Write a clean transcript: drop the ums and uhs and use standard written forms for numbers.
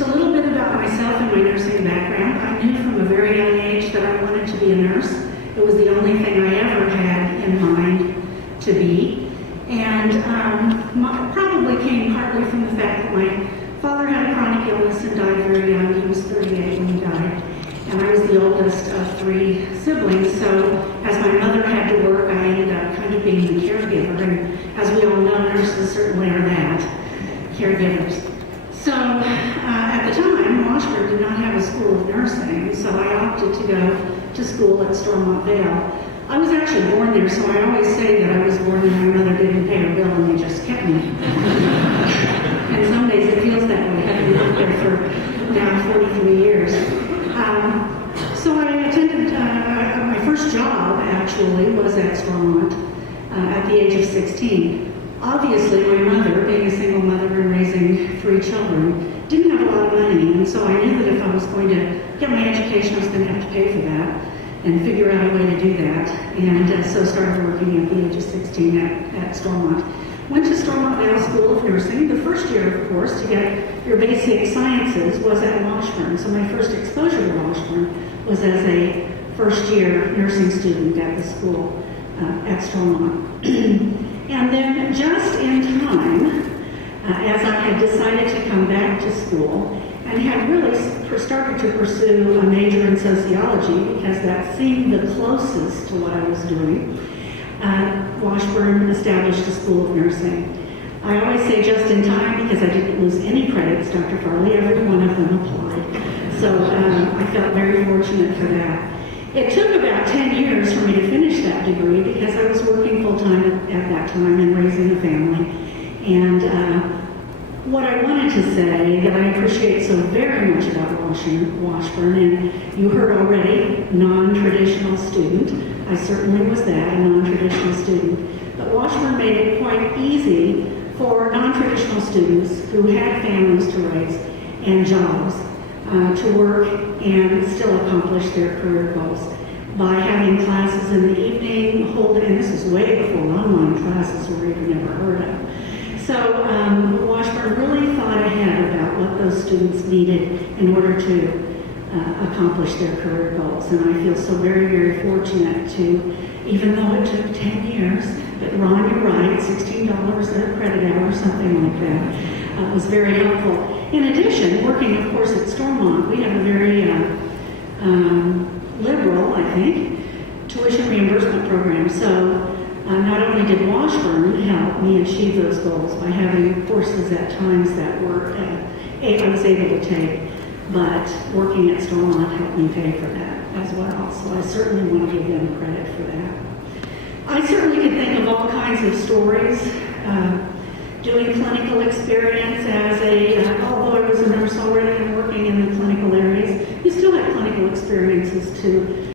just a little bit about myself and my nursing background. I knew from a very young age that I wanted to be a nurse. It was the only thing I ever had in mind to be. And probably came partly from the fact that my father had a chronic illness and died very young. He was 38 when he died. And I was the oldest of 3 siblings, so as my mother had to work, I ended up kind of being the caregiver. And as we all know, nurses certainly are that, caregivers. So at the time, Washburn did not have a school of nursing, so I opted to go to school at Stormont Vale. I was actually born there, so I always say that I was born and my mother didn't pay her bill and they just kept me. And some days it feels that way. I've been out there for now 43 years. So I attended, my first job actually was at Stormont at the age of 16. Obviously, my mother, being a single mother and raising 3 children, didn't have a lot of money, and so I knew that if I was going to get my education, I was going to have to pay for that and figure out a way to do that. And so started working at the age of 16 at Stormont. Went to Stormont Vale School of Nursing. The first year, of course, to get your basic sciences was at Washburn. So my first exposure to Washburn was as a first-year nursing student at the school at Stormont. And then just in time, as I had decided to come back to school and had really started to pursue a major in sociology because that seemed the closest to what I was doing, Washburn established a school of nursing. I always say just in time because I didn't lose any credits, Dr. Farley. Every one of them applied. So I felt very fortunate for that. It took about 10 years for me to finish that degree because I was working full-time at that time and raising a family. And what I wanted to say that I appreciate so very much about Washburn, and you heard already, non-traditional student. I certainly was that, a non-traditional student. But Washburn made it quite easy for non-traditional students who had families to raise and jobs to work and still accomplish their career goals by having classes in the evening, and this is way before online classes were even ever heard of. So Washburn really thought ahead about what those students needed in order to accomplish their career goals. And I feel so very, very fortunate to, even though it took 10 years, but Ron, you're right, $16 a credit hour or something like that was very helpful. In addition, working, of course, at Stormont, we have a very liberal, I think, tuition reimbursement program. So not only did Washburn help me achieve those goals by having courses at times that were I was able to take, but working at Stormont helped me pay for that as well. So I certainly want to give them credit for that. I certainly could think of all kinds of stories, doing clinical experience